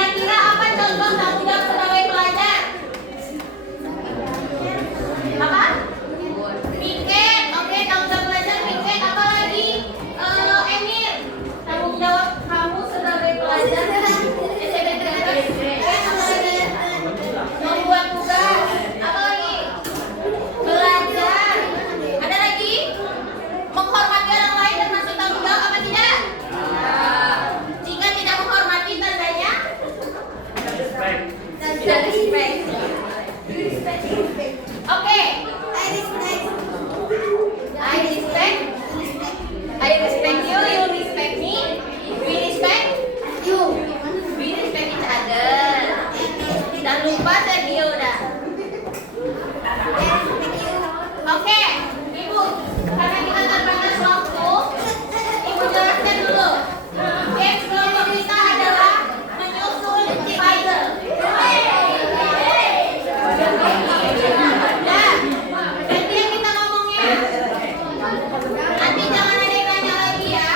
Kira-kira apa contoh tanggung jawab sebagai pelajar? Apa? Piket. Oke, tanggung jawab pelajar piket. Apa lagi? Emir, tanggung jawab kamu sebagai pelajar SMP 13. Apa lagi? Membuat tugas. Apa lagi? Belajar. Ada lagi? Menghormati orang lain termasuk tanggung jawab apa tidak? Jika tidak menghormati tandanya tidak respect. Oke. I respect you, you respect me, we respect you, we respect each other. Jangan lupa Sergio dah. Oke, Ibu, karena kita terbatas waktu, Ibu jelaskan dulu. Games kelompok kita adalah menyusun puzzle. Nah, ganti yang kita ngomongnya. Nanti jangan ada yang nanya lagi ya.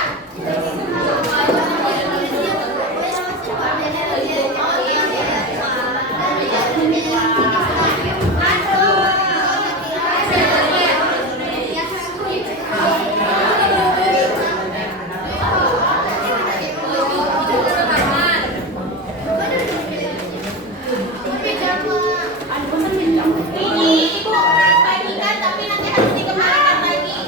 Ini Ibu bagikan tapi nanti harus dikembalikan lagi.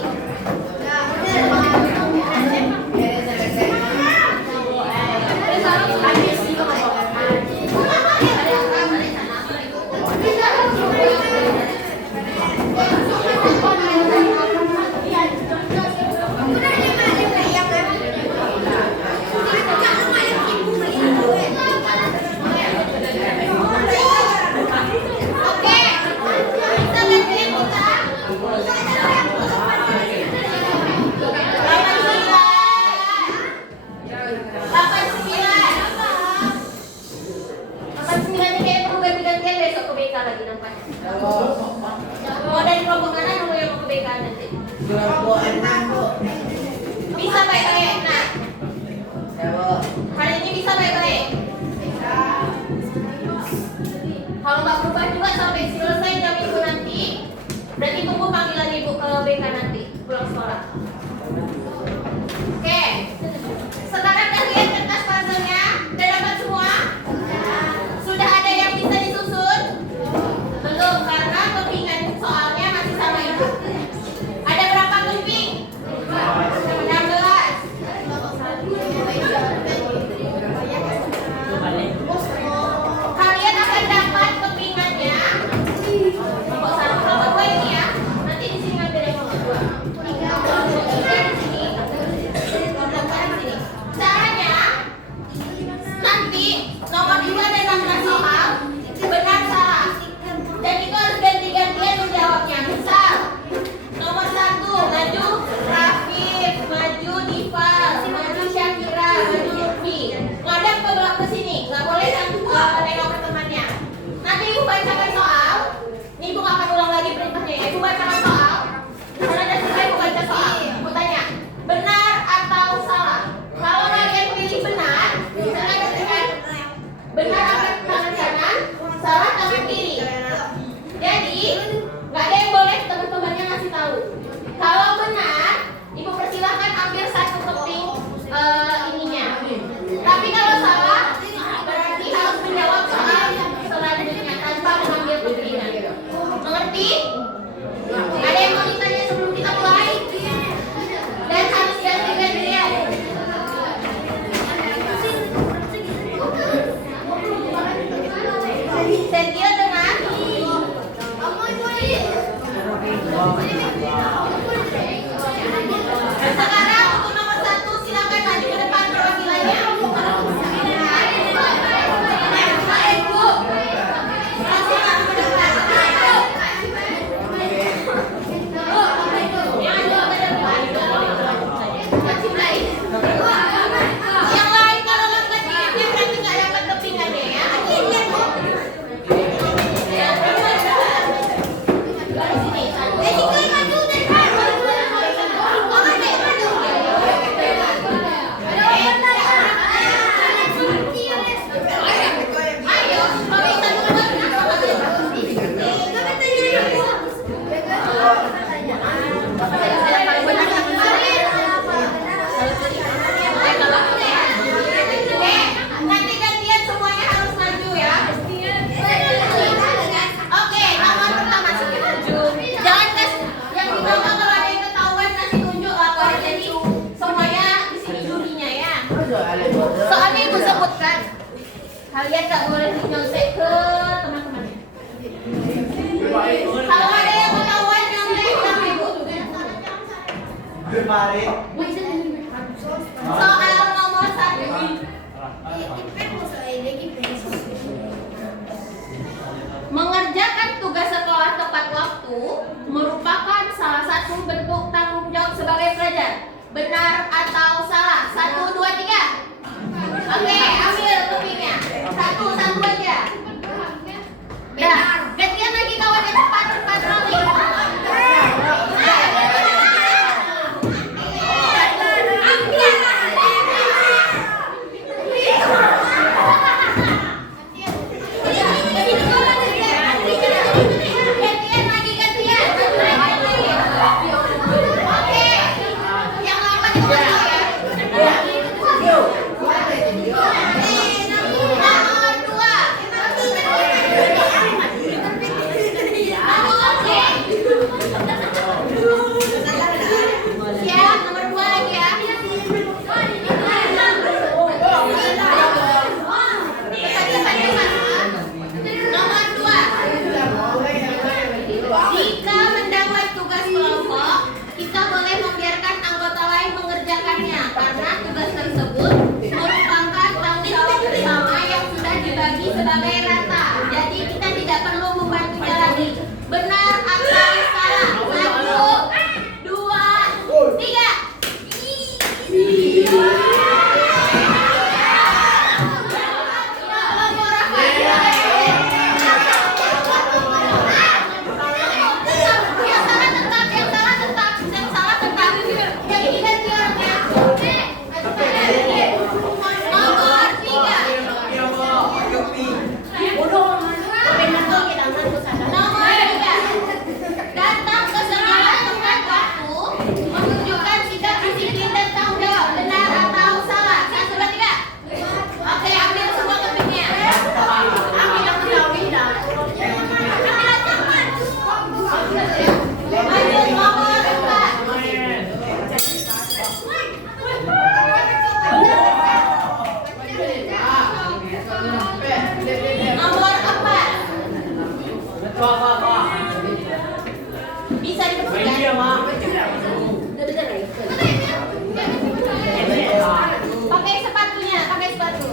Oke, kita gantian kita. 89 ini kayak perlu ganti-gantian besok ke BK lagi nampaknya. Mau dari kelompok mana yang mau ke BK nanti? Kelompok 6, Bu. Bisa baik-baik. Nah, Ya, Bu. hari ini bisa baik-baik. Kalau nggak berubah juga sampai selesai jam minggu nanti, berarti tunggu panggilan Ibu ke BK nanti pulang sekolah. Oke, sekarang udah lihat kertas puzzle-nya? Udah dapat semua? Sudah ada yang bisa disusun? Belum, karena kepingan soalnya masih sama Ibu. Ada berapa keping? 16. Kalian akan dapat kepingannya. Kelompok 1, kelompok 2 ini ya. Nanti di sini ngambil yang kelompok 2. Kelompok 3 di sini. Kelompok 4 di sini. Caranya nanti nomor 2 ada 16 soal, benar salah. Dan itu harus ganti-gantian menjawabnya. Misal nomor 1 maju Rafif, maju Diva, maju Syakira, maju Lutfi. Ngadap ke belakang ke sini, nggak boleh nengok ke temannya. Nanti Ibu bacakan soal. Ini Ibu nggak akan ulang lagi perintahnya. Ibu bacakan soal. Karena ada selesai Ibu baca soal. Ibu tanya, benar atau salah? Kalau kalian pilih benar, misalnya ketikkan benar akan tangan kanan, salah tangan kiri. Jadi nggak ada yang boleh teman-temannya ngasih tahu. Kalau benar, Ibu persilahkan ambil satu keping ininya. Tapi kalau salah, berarti harus menjawab soal selanjutnya tanpa mengambil kepingan. Mengerti? Ada yang mau ditanya sebelum kita mulai? Dan harus ganti-gantian. Sergio dengar? Sekarang untuk nomor 1 silakan maju ke depan perwakilannya. Bu. Langsung maju ke depan. Yang lain kalau nggak kepingannya berarti nggak dapat kepingannya ya. Kalian nggak boleh nyontek ke teman-temannya. Kalau ada yang ketahuan nyontek sama ibu. Soal nomor 1. Mengerjakan tugas sekolah tepat waktu merupakan salah satu bentuk tanggung jawab sebagai pelajar. Benar atau salah? 1, 2, 3. Oke, ambil kepingnya. Satu aja. Benar. Gantian lagi kawannya cepat Roli. Sebagai rata, jadi kita tidak perlu membantunya lagi. Benar atau salah? 1, 2, 3. Bisa dibersihkan. Pakai sepatunya, pakai sepatu.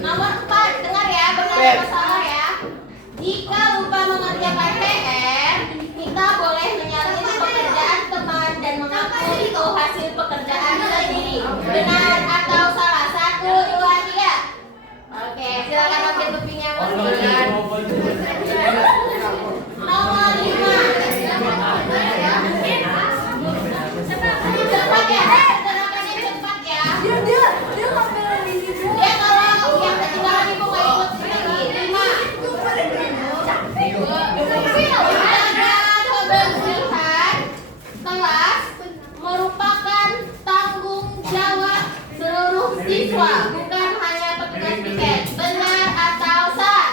Nomor 4, dengar ya, benar atau salah ya. Jika lupa mengerjakan PR, kita boleh menyalahkan pekerjaan teman dan mengaku itu hasil pekerjaan sendiri. Benar atau salah? 1, 2, 3. Oke, silakan ambil kepingnya. Nomor 5. Cepat ya, gerakannya cepat ya. Dia kalau yang ketinggalan ibu nggak ikut lagi. 5. Kebersihan kelas merupakan tanggung jawab seluruh siswa, bukan hanya petugas piket. Benar atau salah?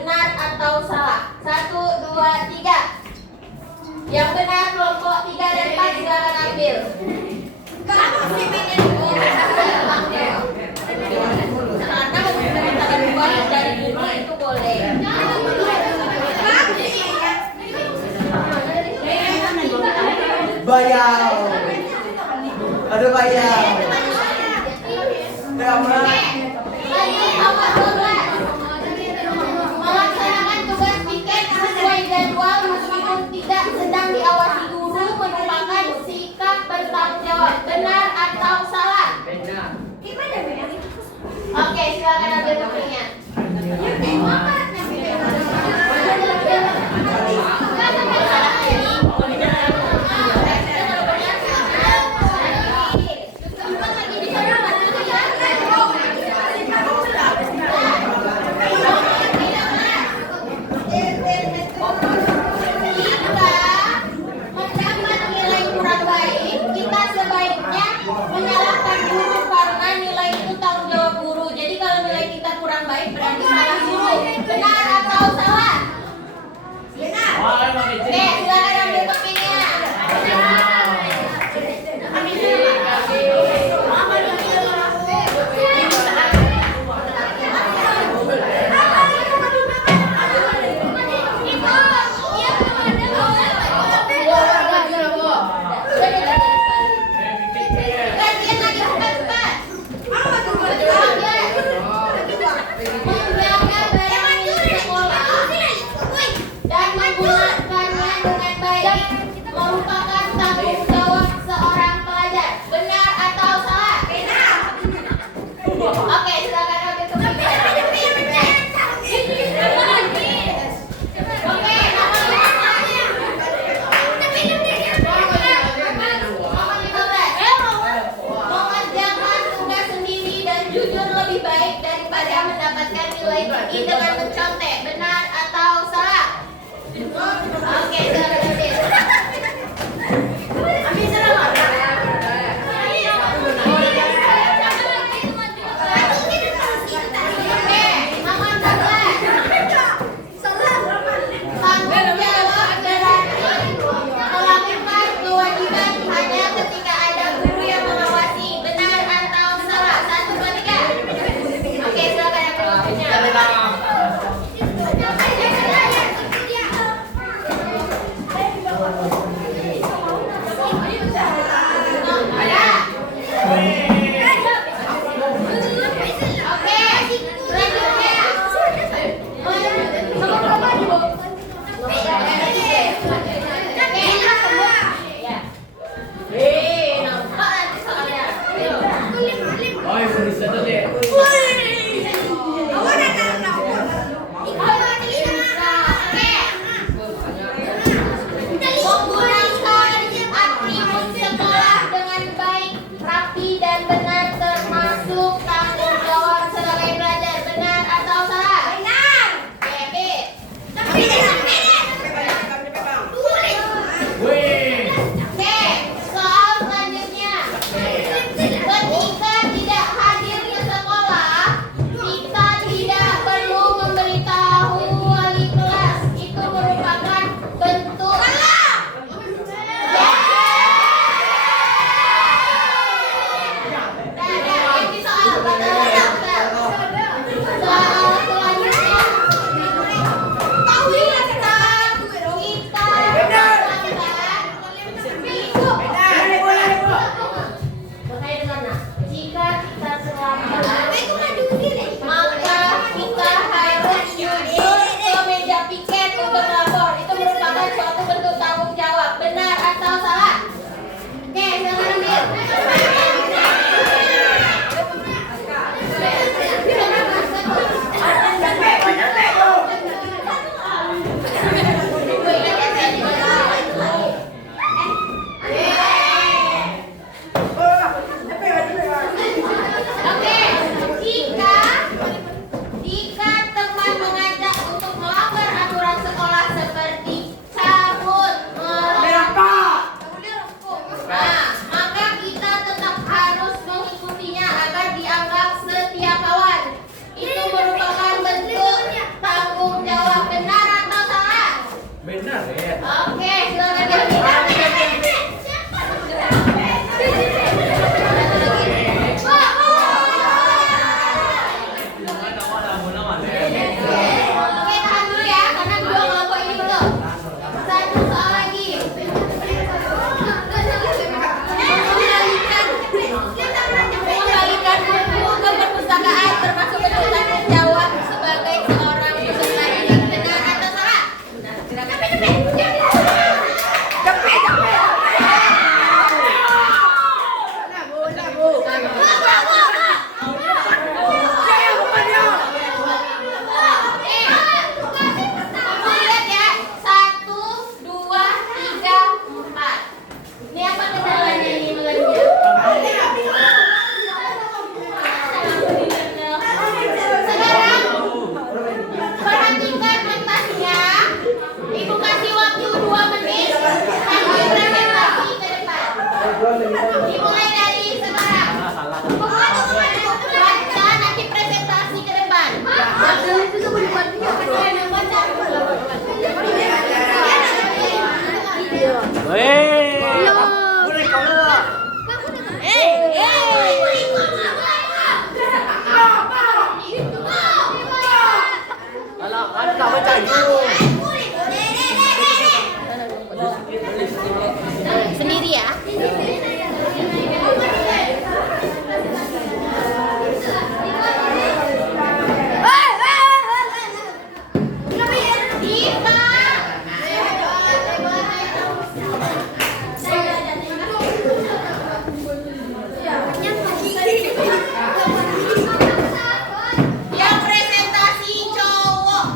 benar atau salah? 1, 2, 3. Yang benar kelompok 3 dan 4 silakan ambil. Kamu sih pengen karena meminta bantuan dari guru itu boleh. Bayar. Ada bayar. Melaksanakan tugas piket sesuai jadwal meskipun tidak sedang diawasi guru merupakan sikap bertanggung jawab. Benar atau salah? Oke, silakan ambil buktinya. Mendapat nilai kurang baik, kita sebaiknya menyalahkan guru karena nilai itu tanggung jawab guru. Jadi kalau nilai kita kurang baik berarti salah guru. Kan kamu cayu. Sendiri ya. Yang presentasi cowok.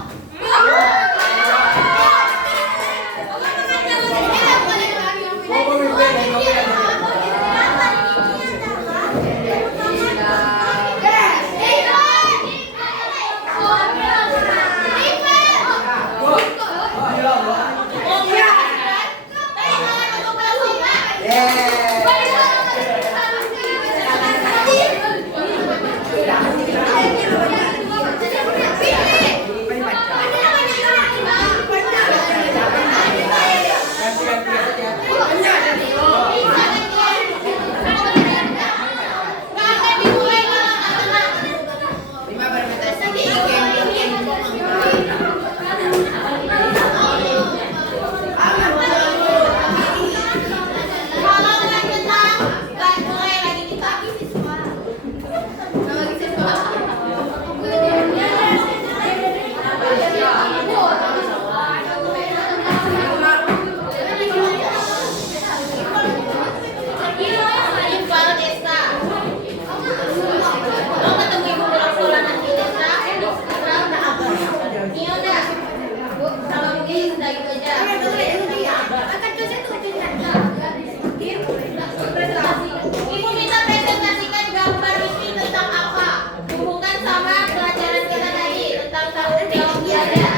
Ibu minta presentasikan gambar mimpi tentang apa? Hubungkan sama pelajaran kita tadi tentang tanggung jawab biaya.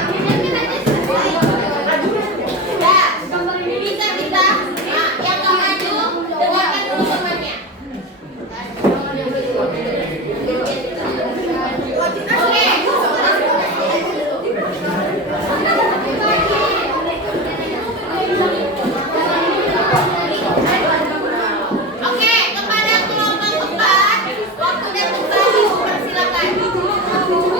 Ya, bisa kita. Nah, yang nggak maju, dengarkan dulu temannya. Oke, kepada kelompok 4, waktu dan tempat dipersilakan. Dengarkan dulu.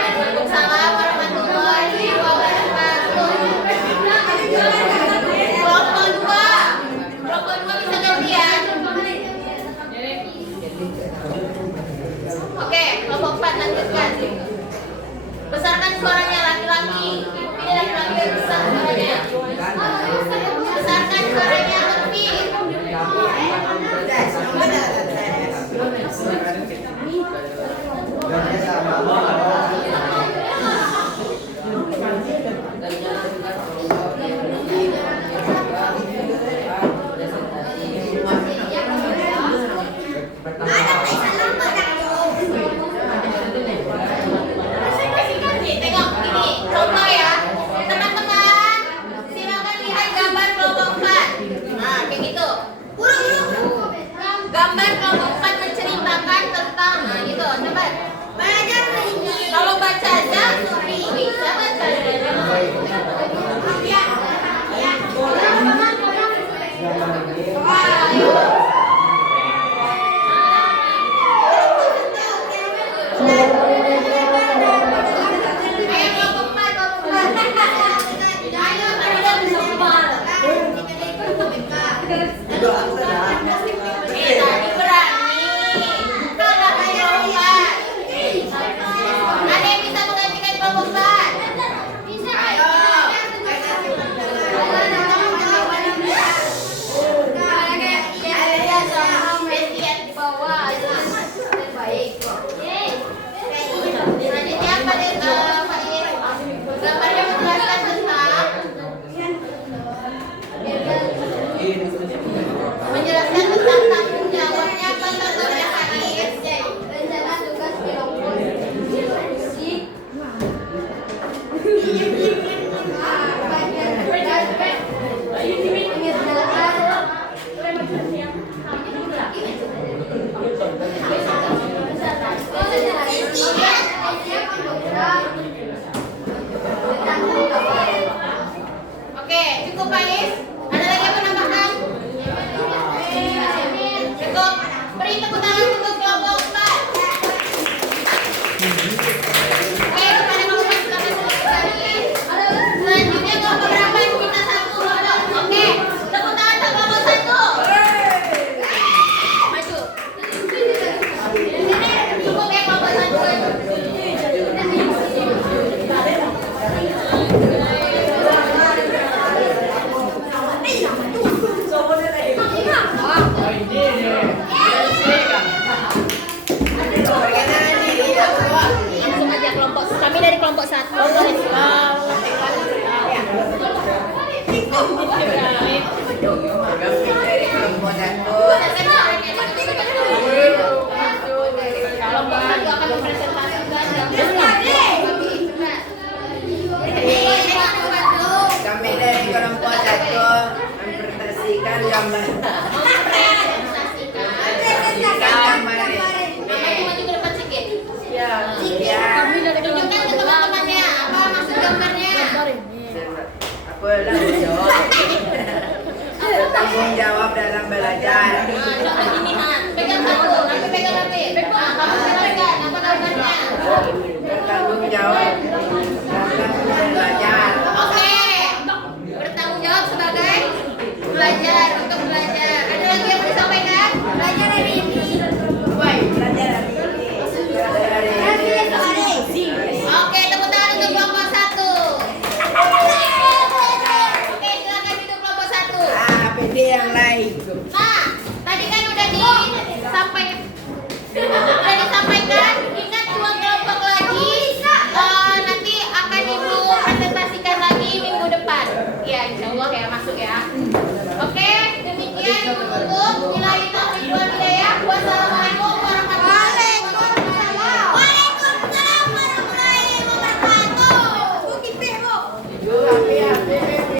Waalaikumsalam warahmatullahi wabarakatuh. Kelompok 2 bisa gantian. Oke, kelompok 4 lanjutkan. Besarkan suaranya laki-laki. Ibu pilih laki-laki yang besar suaranya. Besarkan suaranya lebih. Tengok ini contoh ya, teman-teman. Silakan lihat gambar kelompok 4. Beri tepuk tangan untuk kelompok 4. Oke, kepada kelompok silakan duduk kembali. Selanjutnya kelompok berapa yang minta satu? Oke, tepuk tangan untuk kelompok 1. Maju. Cukup ya kelompok 1. Langsung aja kelompok. Kami dari kelompok 1. Kelompok 1 akan mempresentasikan Kami dari kelompok 1 mempresentasikan gambar. Maju ke depan sedikit. Ya. Tunjukkan ke teman-temannya apa maksud gambarnya. Bertanggung jawab dalam belajar. Contoh gini Han, pegang satu, nanti pegang nanti. Kamu silakan, apa gambarnya? Bertanggung jawab dalam belajar. Oke, bertanggung jawab sebagai belajar untuk belajar. Ada lagi yang mau disampaikan? Belajar hari ini. Belajar hari ini. Oke, tepuk tangan untuk kelompok 1. Oke, silakan duduk kelompok 1. PD yang lain. Nah, tadi kan udah disampaikan. Ingat 2 kelompok lagi. Nanti akan ibu presentasikan lagi minggu depan. Ya, insya Allah ya masuk ya. Oke, demikian ibu tutup. Wassalamualaikum